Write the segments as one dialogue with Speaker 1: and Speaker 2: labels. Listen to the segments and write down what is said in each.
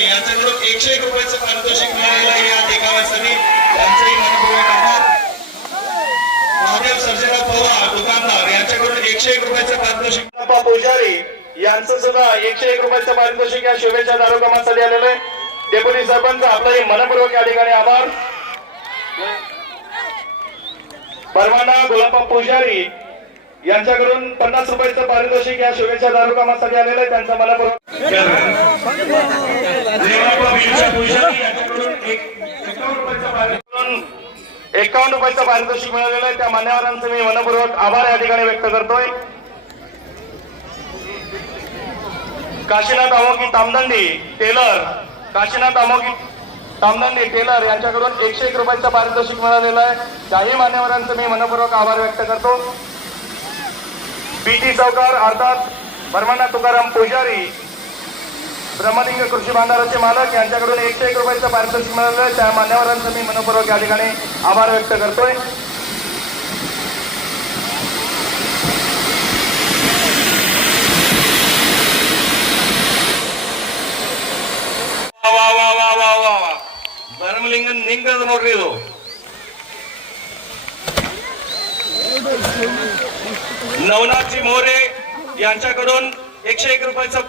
Speaker 1: यांच्याकडून एकशे एक रुपयाचं पारितोषिक मिळालेलं या देखाव्यासाठी त्यांचंही मनपूर्वक आभार महादेव सर्जेराव पवार दुकानदार यांच्याकडून एकशे एक रुपयाचं पारितोषिक पुजारी यांचं सुद्धा एकशे एक रुपयाचं पारितोषिक या शुभेच्छा दारोगमासाठी आलेलं आहे. डेप्युटी सरपंच आपलाही मनपूर्वक या ठिकाणी आभार. परवाना गुलाबा पुजारी यांच्याकडून पन्नास रुपयाचं पारितोषिक या शुभेच्छा दारोगमासाठी आलेलं आहे. त्यांचा मला एकावन्न रुपयाचं पारितोषिक मिळालेलं आहे. त्या मान्यवरांचं मी मनपूर्वक आभार या ठिकाणी व्यक्त करतोय. काशीनाथ अमोकी तामदंडी टेलर. काशीनाथ अमोकी तामदंडी टेलर यांच्याकडून एकशे एक रुपयाचं पारितोषिक मिळालेलं आहे. त्याही मान्यवरांचं मी मनपूर्वक आभार व्यक्त करतो. पीटी चौकार अर्थात बर्मण्णा तुकाराम पुजारी ब्रह्मलिंग कृषी भांडाराचे मालक यांच्याकडून एकशे एक रुपयाचं पारितोषिक मिळालं आहे त्या मान्यवरांचं मी मनपूर्वक या ठिकाणी आभार व्यक्त करतोय वा वा वा वा वा वा वा ಬ್ರಹ್ಮಲಿಂಗ ನಿಂಗದ ನೋಡ್ರಿ ಇದು नवनाथजी मोरे यांच्याकडून एकशे एक रुपयाचं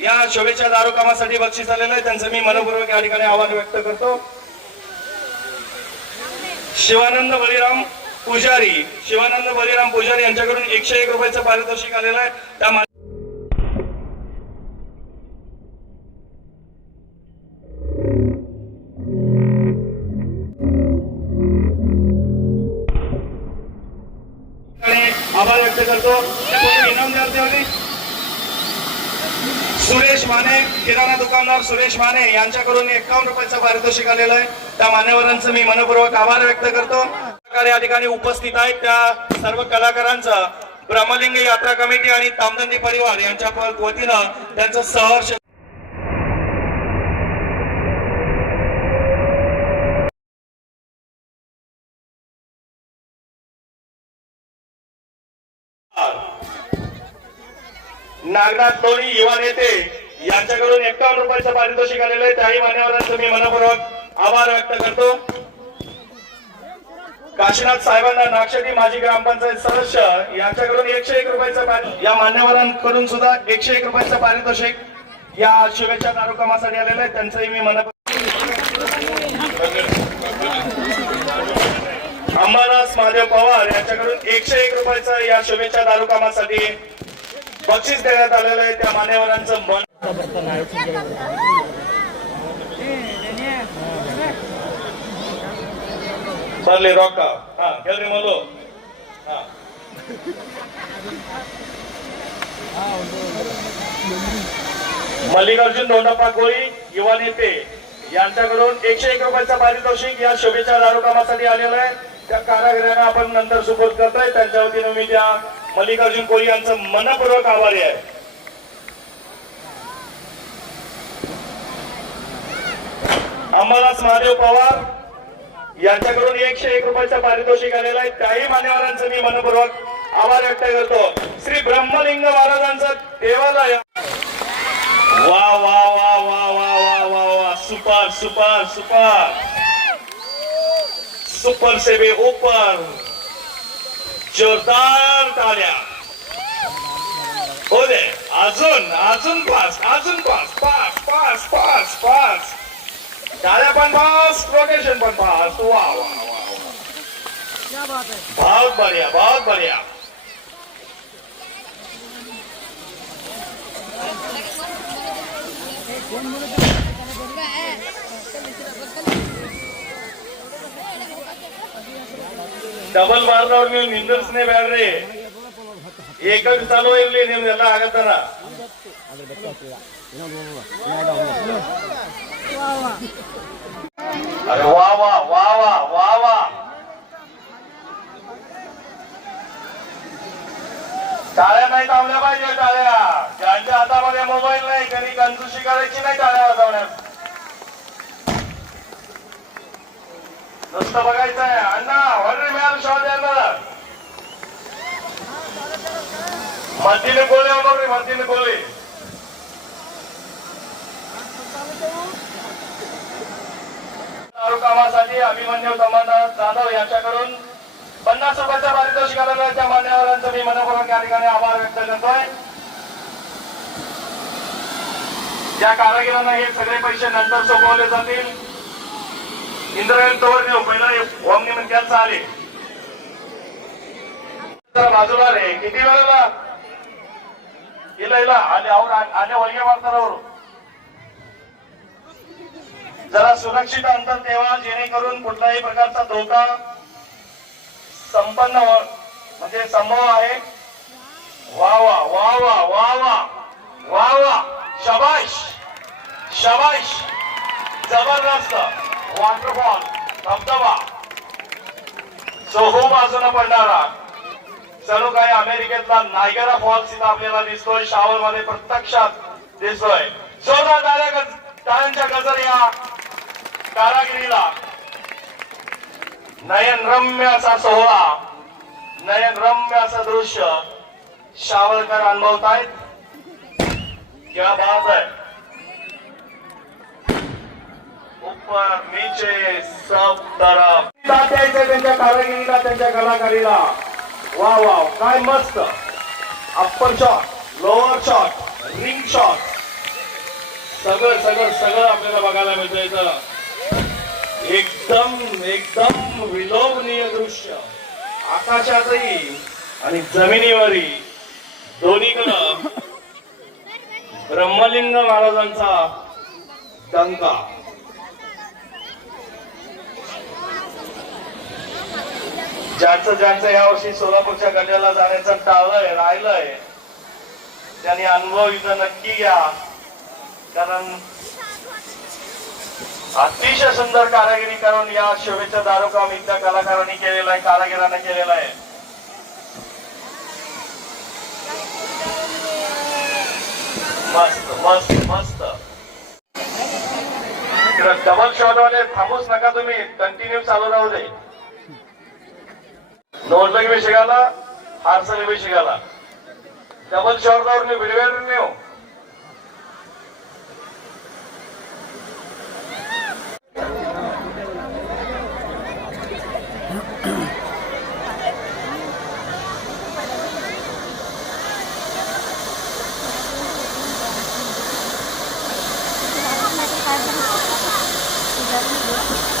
Speaker 1: या शोभेच्या दारू कामासाठी बक्षीस आलेलं आहे. त्यांचं मी मनपूर्वक या ठिकाणी आव्हान व्यक्त करतो. शिवानंद बलिराम पुजारी शिवानंद बलिराम पुजारी यांच्याकडून एकशे एक रुपयाचं पारितोषिक आलेलं आहे. त्या सुरेश माने यांच्याकडून एकावन्न रुपयाचं पारितोषिक आलेलं आहे. त्या मान्यवरांचं मी मनपूर्वक आभार व्यक्त करतो. या ठिकाणी उपस्थित आहेत त्या सर्व कलाकारांचा. ब्रह्मलिंग यात्रा कमिटी आणि तामदंडी परिवार यांच्या वतीनं त्यांचं सहर्ष नागनाथ लोणी युवा नेते यांच्याकडून एकावन्न रुपयाचं पारितोषिक आलेलं आहे. त्याही मान्यवरांचं मी मनपूर्वक आभार व्यक्त करतो. काशीनाथ साहेबांना नागशेटी माजी ग्रामपंचायत सदस्य यांच्याकडून एकशे एक रुपयाचं या मान्यवरांकडून सुद्धा एकशे एक रुपयाचं पारितोषिक या शुभेच्छा कार्यक्रमासाठी आलेलं आहे. त्यांचंही मी मनपूर्वक अंबादास महादेव पवार यांच्याकडून एकशे एक रुपयाचं या शुभेच्छा दारू बक्षीस देण्यात आलेलं आहे. त्या मान्यवरांचं मन चालले ರೊಕ್ಕ ಹಾ ಕೇಳ್ರಿ रे मल्लिकार्जुन दोंडप्पा कोळी युवा नेते यांच्याकडून एकशे एक रुपयाचं पारितोषिक या शोभेच्या दारू कामासाठी आलेलं आहे. त्या कारागिरांना आपण नंतर सुपोर्द करतोय. त्यांच्या वतीनं मी त्या मल्लिकार्जुन कोळी यांचं मनपूर्वक आभारी आहे. अंबादास महादेव पवार यांच्याकडून एकशे एक रुपयाचं पारितोषिक आलेलं आहे. त्याही मान्यवरांचं मी मनपूर्वक आभार व्यक्त करतो. श्री ब्रह्मलिंग महाराजांचं देवालय. वा वा वा वा वा वा वा वा. Super super super. सुपर से भी ऊपर जोरदार ताल्या हो दे. अजून अजून पास अजून pass pass pass pass pass टाळ्या पण पास लोकेशन पण पास वा वा वा वा बहुत बढ़िया बहुत बढ़िया ಡಬಲ್ ಮಾರ್ದವ್ರು ನೀವು ನಿಂದಿರ್ಸನೇ ಬೇಡ್ರಿ ಏಕಕ್ಕೆ ಚಾಲೂ ಇರ್ಲಿ ನಿಮ್ದೆಲ್ಲ ಆಗತ್ತನ अरे वा वा वा वा वा वा. टाळ्या नाही थांबल्या पाहिजे टाळ्या. ज्यांच्या हातामध्ये मोबाईल नाही कधी कंजूशी करायची नाही टाळ्या वाजवण्यात. नुसतं बघायचं आहे अण्णा ऑर्डर मॅम शॉट द्यायला मधीने गोळे होणार रे मधीने गोळे कामासाठी अभिमन्यू संबंध जाधव यांच्याकडून पन्नास रुपयाच्या पारितोषिकाला त्या मान्यवरांचं मी मनपूर्वक या ठिकाणी आभार व्यक्त करतोय. या कारागिरांना हे सगळे पैसे नंतर सोपवले जातील. इंद्रयन तोवर हो, पहिला ओमनी म्हणत्यांचा आले बाजूला रे किती वेळेला इला इला आले आवर आले वळगे मारतावर जरा सुरक्षित अंतर ठेवा जेणेकरून कुठलाही प्रकारचा धोका संपन्न हो-, म्हणजे संभव आहे. वा वा वा वा वा वा वा वा. शबाश! शबाश! जबरदस्त. वॉटरफॉल धबधबा. सोहो बाजून पडणारा. जणू काही अमेरिकेतला नायगरा फॉल्स इथं आपल्याला दिसतोय. शावर मध्ये प्रत्यक्षात दिसतोय. जोरदार टाळ्यांच्या गजर या. कारागिरीला. नयनरम्य असा सोहळा नयनरम्य असं दृश्य शावरकर अनुभवतायत. क्या बात है ऊपर नीचे सब तरफ. त्यांच्या कारागिरीला त्यांच्या कलाकारीला. वा वा काय मस्त. Upper shot lower shot ring shot सगळं सगळं सगळं आपल्याला बघायला मिळतं एकदम एकदम विलोभनीय दृश्य. आकाशातही आणि जमिनीवरही दोन्हीकडं ब्रह्मलिंग महाराजांचा डंका ज्यांचं ज्यांचं यावर्षी सोलापूरच्या गड्याला जाण्याचं टाळलंय राहिलंय त्यांनी अनुभव इथं नक्की घ्या. कारण अतिशय सुंदर कारागिरी करून या शोभेचं दारोकाम इथल्या कलाकारांनी केलेलं आहे कारागिरांनी केलेलं आहे. मस्त मस्त मस्त. डबल शॉट वाले थांबूच नका तुम्ही कंटिन्यू चालू राहू दे. नोटलगी बी शिकायला फारसा बी शिकायला डबल शॉट जाऊन विडवेर नेऊ. Obrigada.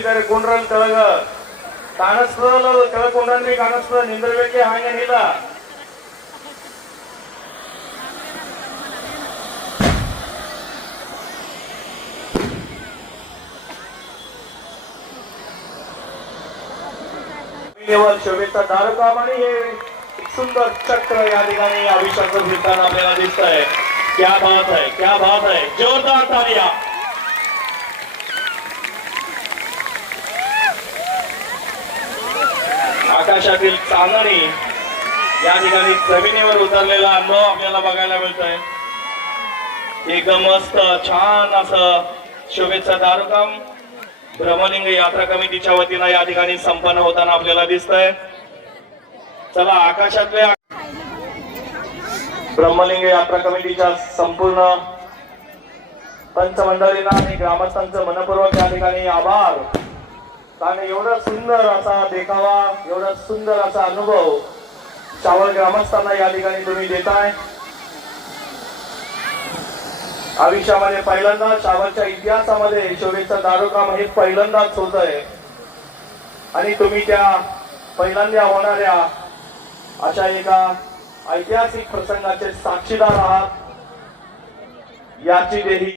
Speaker 1: ಮೌಶಿದಾರೆ ಕುಂಡ್ರಲ್ಲಿ ಕೆಳಗ ಕಾಣಿಸ್ತದಲ್ಲ ಅದು ಕೆಳಗ್ ಕುಂಡ್ರಿ ಕಾಣಿಸ್ತದ ನಿಂದಿರ್ಬೇಕೆ ಹಂಗೇನಿಲ್ಲ जमिनीवर शोभेचा दारुकाम आणि हे एक सुंदर चक्र या ठिकाणी आयुष्याचं फिरताना आपल्याला दिसत आहे क्या बात आहे क्या बात आहे जोरदार तालिया आकाशातील चांदणी या ठिकाणी जमिनीवर उतरलेला अनुभव आपल्याला बघायला मिळतोय. एकदम मस्त छान असं शुभेच्छा दारुकाम ब्रह्मलिंग यात्रा कमिटीच्या वतीनं या ठिकाणी संपन्न होताना आपल्याला दिसतंय. चला आकाशातल्या ब्रह्मलिंग यात्रा कमिटीच्या संपूर्ण पंचमंडळींना आणि ग्रामस्थांचं मनपूर्वक या ठिकाणी आभार. कारण एवढा सुंदर असा देखावा एवढा सुंदर असा अनुभव चावळ ग्रामस्थांना या ठिकाणी तुम्ही देताय. आयुष्यामध्ये पहिल्यांदा शावरच्या इतिहासामध्ये शोभेचं दारुकाम हे पहिल्यांदाच होत आहे आणि तुम्ही त्या पहिल्यांदा होणाऱ्या अशा एका ऐतिहासिक प्रसंगाचे साक्षीदार आहात. याची देही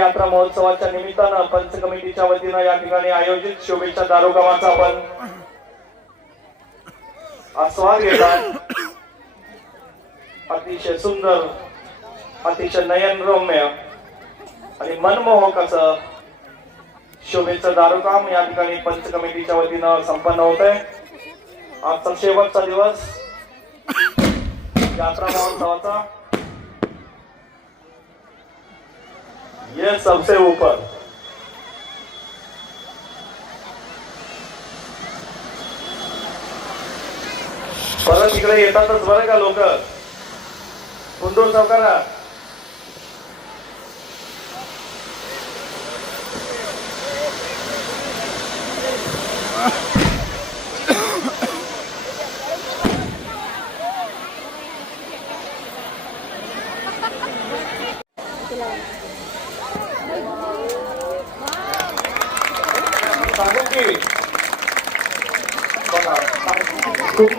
Speaker 1: यात्रा महोत्सवाच्या निमित्तानं पंच कमिटीच्या वतीनं या ठिकाणी आयोजित शोभेच्या दारोगामाचा आपण आस्वाद घेतात. अतिशय सुंदर अतिशय नयनरम्य आणि मनमोहक असं शोभेचं दारोगाम या ठिकाणी पंच कमिटीच्या वतीनं संपन्न होत आहे आजचा शेवटचा दिवस यात्रा महोत्सवाचा. ये सबसे ऊपर परत इकडे येतातच बरं का लोक कुंदूर चौकाला सांगू की बघा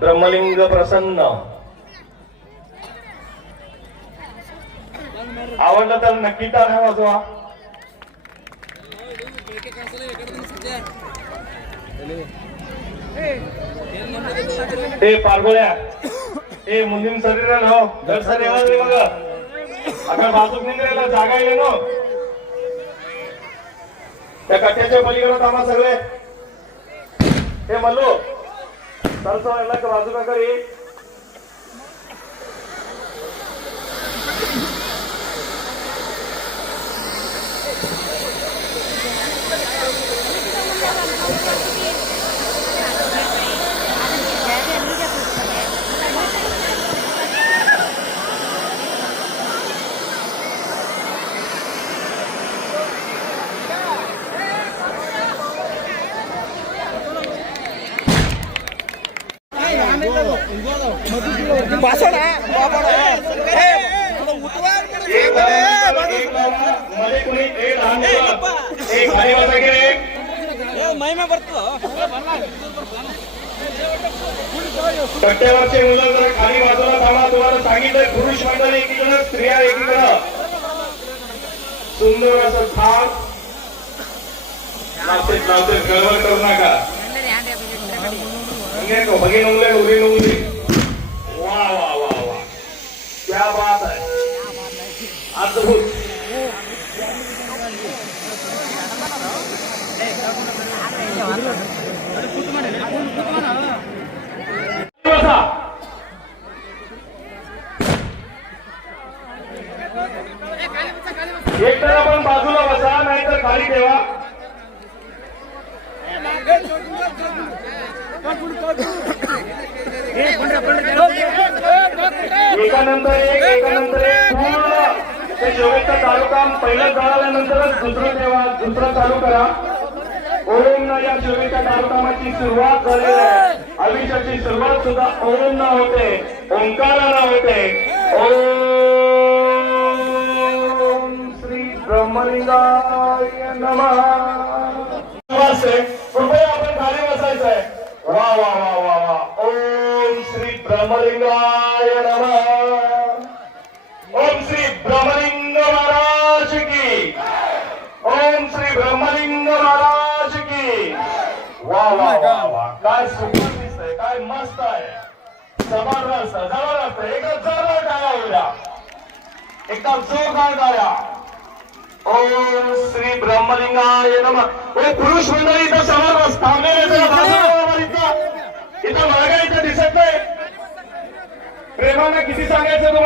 Speaker 1: ब्रह्मलिंग प्रसन्न. आवडलं तर नक्की टाळ्या वाजवा. ते पारगोळ्या. ए मुलीम शरीर हो. दर्शन येवा दे बघा. आता बाजूक निघायला जागा येईल नो हो. त्या कट्ट्याच्या पलीकडे थांबा सगळे. हे मल्लू सरसो याला का बाजू का करी? एक की रे. कट्ट्यावरचे मुलं जर खाली बाजूला थांबा तुम्हाला सांगितलंय पुरुष मंडळी एकीकडं स्त्रिया एकीकडं. सुंदर असं थांब नाचत नाचत गडबड करू नका. बघीन उंगले उभी उंगली वा वा वा वा क्या बात आहे अद्भुत बसा. एक तर आपण बाजूला बसा नाहीतर खाली ठेवा. एकानंतर एक एकानंतर एक. पूर्ण ते शेवटचा तालुका काम पहिलं झाल्यानंतरच दुसरं ठेवा दुसरं चालू करा. ओमनं या शेवटच्या कार्यक्रमाची सुरुवात झालेली आहे. आयुष्याची सुरुवात सुद्धा ओम न होते ओंकारानं होते. ओम श्री ब्रह्मलिंगाय नम. कृपया आपण खाली बसायचं आहे. वा वा वा वा वा. ओम श्री ब्रह्मलिंगाय नम. ओम श्री ब्रह्मलिंग महाराज की ओम श्री ब्रह्मलिंग महाराज की वा वा वा वा काय सुंदर दिसतंय काय मस्त आहे. जबरदस्त जबरदस्त. एकदा जोरदार टाळ्या होऊया एकदा जोरदार टाळ्या ओम श्री ब्रह्मलिंगाय नमः. ओ पुरुष मंडळी इथं समोर बस वळा इथं मागे इथं दिसत नाही. प्रेमानं किती सांगायचं तुम्हाला?